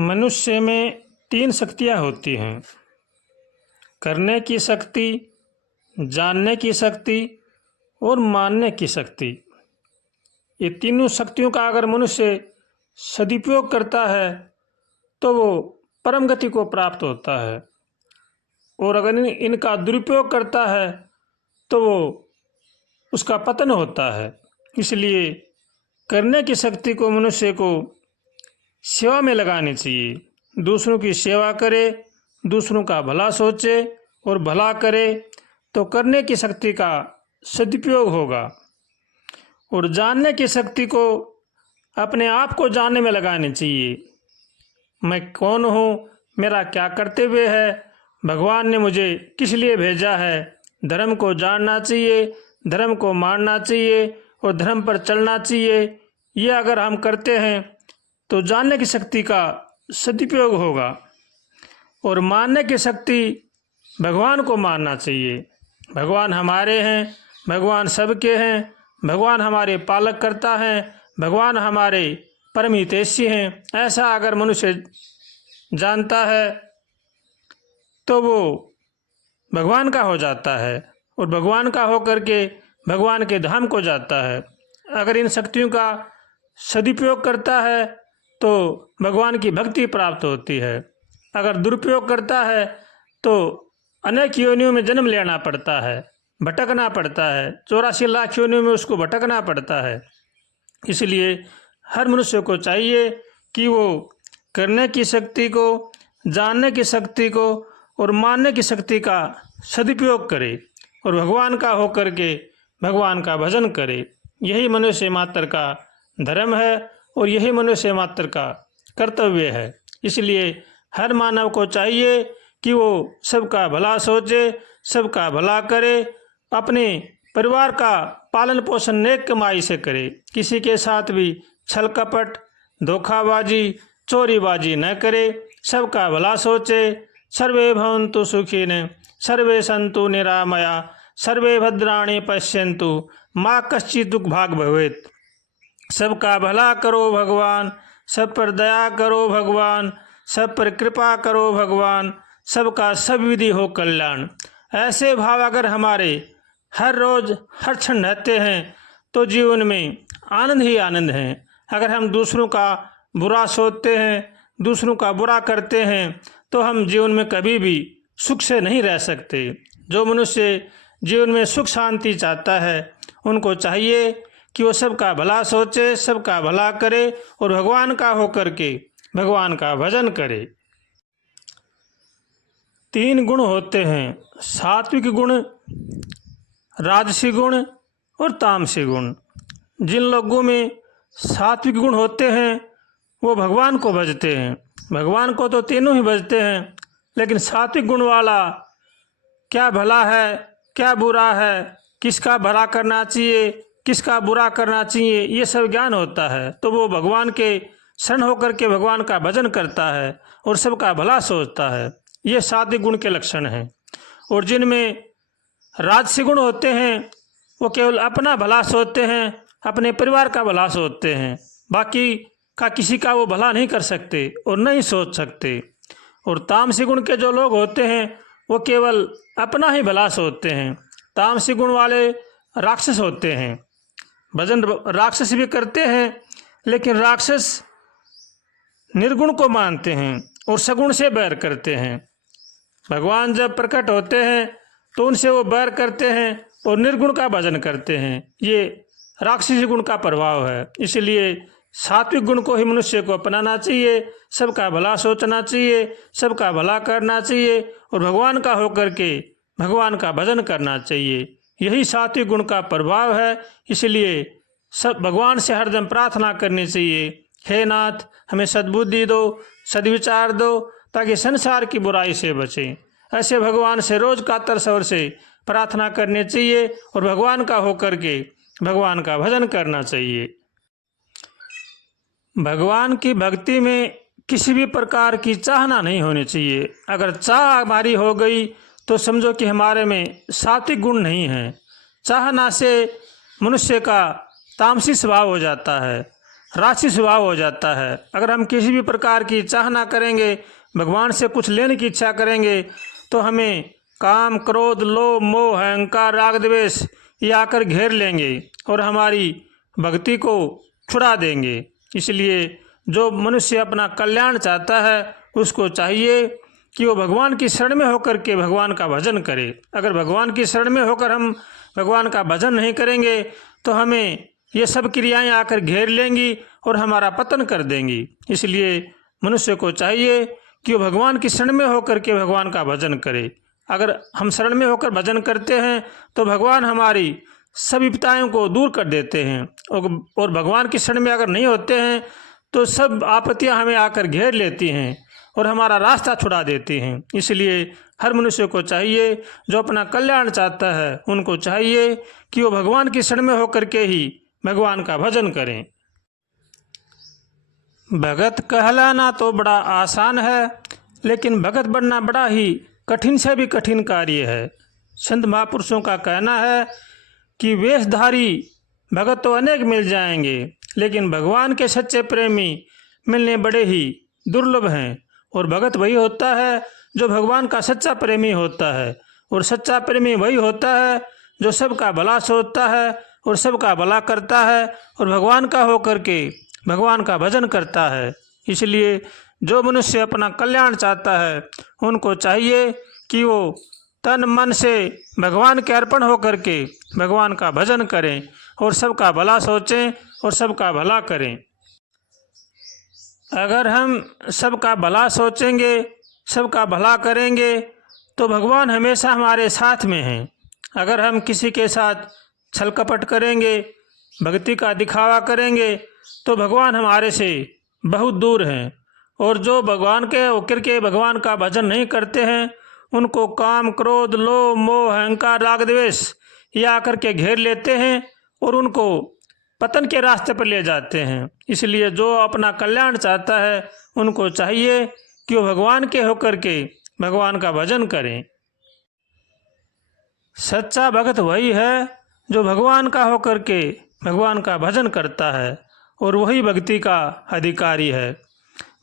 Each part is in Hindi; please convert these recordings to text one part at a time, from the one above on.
मनुष्य में तीन शक्तियाँ होती हैं। करने की शक्ति, जानने की शक्ति और मानने की शक्ति। ये तीनों शक्तियों का अगर मनुष्य सदुपयोग करता है तो वो परम गति को प्राप्त होता है, और अगर इनका दुरुपयोग करता है तो वो उसका पतन होता है। इसलिए करने की शक्ति को मनुष्य को सेवा में लगानी चाहिए। दूसरों की सेवा करे, दूसरों का भला सोचे और भला करे तो करने की शक्ति का सदुपयोग होगा। और जानने की शक्ति को अपने आप को जानने में लगानी चाहिए। मैं कौन हूँ, मेरा क्या कर्तव्य है, भगवान ने मुझे किस लिए भेजा है। धर्म को जानना चाहिए, धर्म को मानना चाहिए और धर्म पर चलना चाहिए। ये अगर हम करते हैं तो जानने की शक्ति का सदुपयोग होगा। और मानने की शक्ति, भगवान को मानना चाहिए। भगवान हमारे हैं, भगवान सबके हैं, भगवान हमारे पालक करता है, भगवान हमारे परम हितैषी हैं। ऐसा अगर मनुष्य जानता है तो वो भगवान का हो जाता है और भगवान का होकर के भगवान के धाम को जाता है। अगर इन शक्तियों का सदुपयोग करता है तो भगवान की भक्ति प्राप्त होती है। अगर दुरुपयोग करता है तो अनेक योनियों में जन्म लेना पड़ता है, भटकना पड़ता है, 84 लाख योनियों में उसको भटकना पड़ता है। इसलिए हर मनुष्य को चाहिए कि वो करने की शक्ति को, जानने की शक्ति को और मानने की शक्ति का सदुपयोग करे और भगवान का होकर के भगवान का भजन करे। यही मनुष्य मात्र का धर्म है और यही मनुष्य मात्र का कर्तव्य है। इसलिए हर मानव को चाहिए कि वो सबका भला सोचे, सबका भला करे, अपने परिवार का पालन पोषण नेक कमाई से करे। किसी के साथ भी छल कपट, धोखाबाजी, चोरीबाजी न करे, सबका भला सोचे। सर्वे भवन्तु सुखिनः, सर्वे सन्तु निरामया, सर्वे भद्राणि पश्यन्तु, माँ कश्चित् दुख भाग भवेत्। सबका भला करो भगवान, सब पर दया करो भगवान, सब पर कृपा करो भगवान, सबका सब विधि हो कल्याण। ऐसे भाव अगर हमारे हर रोज हर क्षण रहते हैं तो जीवन में आनंद ही आनंद है। अगर हम दूसरों का बुरा सोचते हैं, दूसरों का बुरा करते हैं तो हम जीवन में कभी भी सुख से नहीं रह सकते। जो मनुष्य जीवन में सुख शांति चाहता है उनको चाहिए कि वो सबका भला सोचे, सबका भला करे और भगवान का होकर के भगवान का भजन करे। तीन गुण होते हैं, सात्विक गुण, राजसी गुण और तामसी गुण। जिन लोगों में सात्विक गुण होते हैं वो भगवान को भजते हैं। भगवान को तो तीनों ही भजते हैं, लेकिन सात्विक गुण वाला क्या भला है, क्या बुरा है, किसका भला करना चाहिए, किसका बुरा करना चाहिए, ये सब ज्ञान होता है। तो वो भगवान के शरण होकर के भगवान का भजन करता है और सबका भला सोचता है। ये सात्विक गुण के लक्षण हैं। और जिनमें राजसी गुण होते हैं वो केवल अपना भला सोचते हैं, अपने परिवार का भला सोचते हैं, बाकी का किसी का वो भला नहीं कर सकते और नहीं सोच सकते। और तामसी गुण के जो लोग होते हैं वो केवल अपना ही भला सोचते हैं। तामसी गुण वाले राक्षस होते हैं। भजन राक्षस भी करते हैं, लेकिन राक्षस निर्गुण को मानते हैं और सगुण से बैर करते हैं। भगवान जब प्रकट होते हैं तो उनसे वो बैर करते हैं और निर्गुण का भजन करते हैं। ये राक्षसी गुण का प्रभाव है। इसलिए सात्विक गुण को ही मनुष्य को अपनाना चाहिए, सबका भला सोचना चाहिए, सबका भला करना चाहिए और भगवान का होकर के भगवान का भजन करना चाहिए। यही सात्विक गुण का प्रभाव है। इसलिए सब भगवान से हरदम प्रार्थना करनी चाहिए, हे नाथ हमें सद्बुद्धि दो, सद्विचार दो, ताकि संसार की बुराई से बचें। ऐसे भगवान से रोज कातर स्वर से प्रार्थना करनी चाहिए और भगवान का होकर के भगवान का भजन करना चाहिए। भगवान की भक्ति में किसी भी प्रकार की चाहना नहीं होनी चाहिए। अगर चाह हमारी हो गई तो समझो कि हमारे में सात्विक गुण नहीं है। चाहना से मनुष्य का तामसी स्वभाव हो जाता है। राशि स्वभाव हो जाता है। अगर हम किसी भी प्रकार की चाह ना करेंगे, भगवान से कुछ लेने की इच्छा करेंगे, तो हमें काम, क्रोध, लोभ, मोह, अहंकार, राग, द्वेष ये आकर घेर लेंगे और हमारी भक्ति को छुड़ा देंगे। इसलिए जो मनुष्य अपना कल्याण चाहता है उसको चाहिए कि वो भगवान की शरण में होकर के भगवान का भजन करे। अगर भगवान की शरण में होकर हम भगवान का भजन नहीं करेंगे तो हमें ये सब क्रियाएं आकर घेर लेंगी और हमारा पतन कर देंगी। इसलिए मनुष्य को चाहिए कि वो भगवान की शरण में होकर के भगवान का भजन करे। अगर हम शरण में होकर भजन करते हैं तो भगवान हमारी सब विपदाओं को दूर कर देते हैं, और भगवान की शरण में अगर नहीं होते हैं तो सब आपत्तियां हमें आकर घेर लेती हैं और हमारा रास्ता छुड़ा देती हैं। इसलिए हर मनुष्य को चाहिए, जो अपना कल्याण चाहता है उनको चाहिए कि वो भगवान की शरण में होकर के ही भगवान का भजन करें। भगत कहलाना तो बड़ा आसान है, लेकिन भगत बनना बड़ा ही कठिन से भी कठिन कार्य है। संत महापुरुषों का कहना है कि वेशधारी भगत तो अनेक मिल जाएंगे, लेकिन भगवान के सच्चे प्रेमी मिलने बड़े ही दुर्लभ हैं। और भगत वही होता है जो भगवान का सच्चा प्रेमी होता है, और सच्चा प्रेमी वही होता है जो सबका भला सोचता है और सबका भला करता है और भगवान का होकर के भगवान का भजन करता है। इसलिए जो मनुष्य अपना कल्याण चाहता है उनको चाहिए कि वो तन मन से भगवान के अर्पण होकर के भगवान का भजन करें और सबका भला सोचें और सबका भला करें। अगर हम सबका भला सोचेंगे, सबका भला करेंगे तो भगवान हमेशा हमारे साथ में हैं। अगर हम किसी के साथ छल कपट करेंगे, भक्ति का दिखावा करेंगे तो भगवान हमारे से बहुत दूर हैं। और जो भगवान के होकर के भगवान का भजन नहीं करते हैं उनको काम, क्रोध, लोभ, मोह, अहंकार, राग, द्वेष ये आकर के घेर लेते हैं और उनको पतन के रास्ते पर ले जाते हैं। इसलिए जो अपना कल्याण चाहता है उनको चाहिए कि वो भगवान के होकर के भगवान का भजन करें। सच्चा भक्त वही है जो भगवान का होकर के भगवान का भजन करता है, और वही भक्ति का अधिकारी है।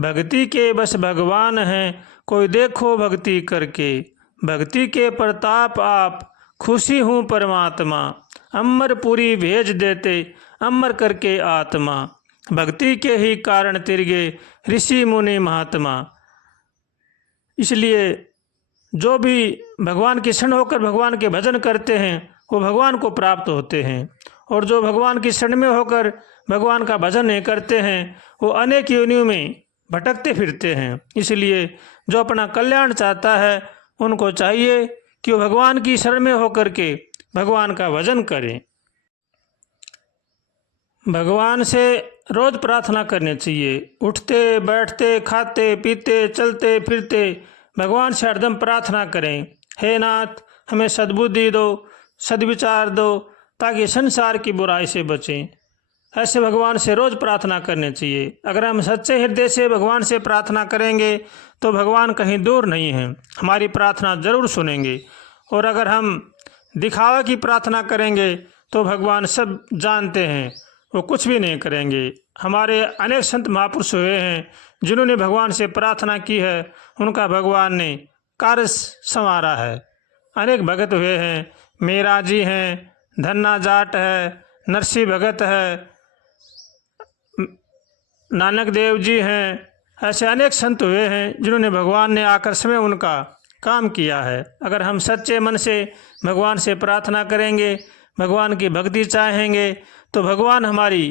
भक्ति के बस भगवान हैं, कोई देखो भक्ति करके, भक्ति के प्रताप आप, खुशी हूँ परमात्मा, अमरपुरी भेज देते अमर करके आत्मा, भक्ति के ही कारण तिरगे ऋषि मुनि महात्मा। इसलिए जो भी भगवान की शरण होकर भगवान के भजन करते हैं वो भगवान को प्राप्त होते हैं, और जो भगवान की शरण में होकर भगवान का भजन नहीं करते हैं वो अनेक योनियों में भटकते फिरते हैं। इसलिए जो अपना कल्याण चाहता है उनको चाहिए कि वो भगवान की शरण में होकर के भगवान का भजन करें। भगवान से रोज प्रार्थना करनी चाहिए। उठते बैठते खाते पीते चलते फिरते भगवान से हरदम प्रार्थना करें, हे नाथ हमें सद्बुद्धि दो, सद्विचार दो, ताकि संसार की बुराई से बचें। ऐसे भगवान से रोज प्रार्थना करनी चाहिए। अगर हम सच्चे हृदय से भगवान से प्रार्थना करेंगे तो भगवान कहीं दूर नहीं हैं, हमारी प्रार्थना जरूर सुनेंगे। और अगर हम दिखावा की प्रार्थना करेंगे तो भगवान सब जानते हैं, वो कुछ भी नहीं करेंगे। हमारे अनेक संत महापुरुष हुए हैं जिन्होंने भगवान से प्रार्थना की है, उनका भगवान ने कार्य संवारा है। अनेक भगत हुए हैं, मीरा जी हैं, धन्ना जाट है, नरसिंह भगत है, नानक देव जी हैं। ऐसे अनेक संत हुए हैं जिन्होंने भगवान ने आकर समय उनका काम किया है। अगर हम सच्चे मन से भगवान से प्रार्थना करेंगे, भगवान की भक्ति चाहेंगे तो भगवान हमारी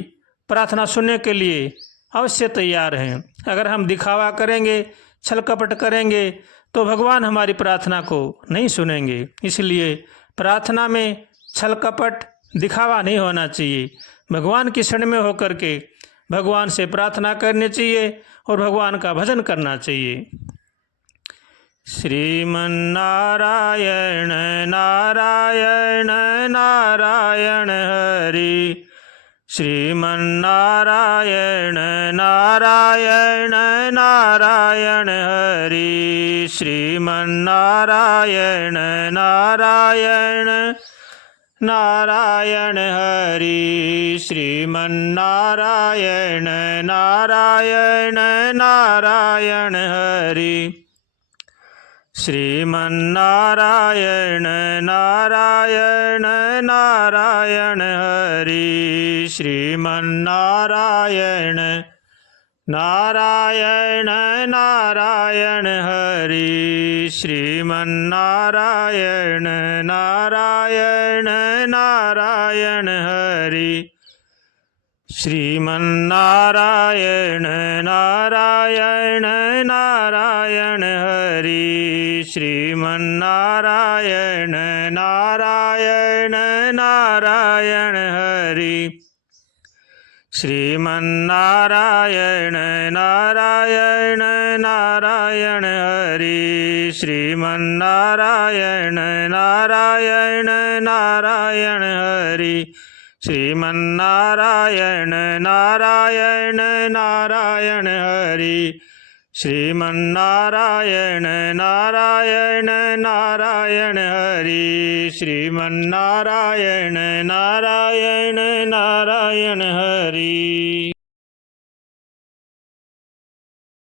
प्रार्थना सुनने के लिए अवश्य तैयार हैं। अगर हम दिखावा करेंगे, छल कपट करेंगे तो भगवान हमारी प्रार्थना को नहीं सुनेंगे। इसलिए प्रार्थना में छल कपट दिखावा नहीं होना चाहिए। भगवान की शरण में होकर के भगवान से प्रार्थना करनी चाहिए और भगवान का भजन करना चाहिए। श्रीमन्नारायण नारायण नारायण हरि, श्रीमन्नारायण नारायण नारायण हरि, श्रीमन्नारायण नारायण नारायण हरि श्रीमन्नारायण नारायण नारायण हरि श्रीमन्नारायण नारायण नारायण हरि श्रीमन्नारायण नारायण नारायण हरि श्रीमन्नारायण नारायण नारायण हरि श्रीमन्नारायण नारायण नारायण हरि श्रीमन्नारायण नारायण नारायण हरि श्रीमन्नारायण नारायण नारायण हरि श्रीमन्नारायण नारायण नारायण हरि श्रीमन्नारायण नारायण नारायण हरि श्रीमन्नारायण नारायण नारायण हरि श्रीमन्नारायण नारायण नारायण हरि।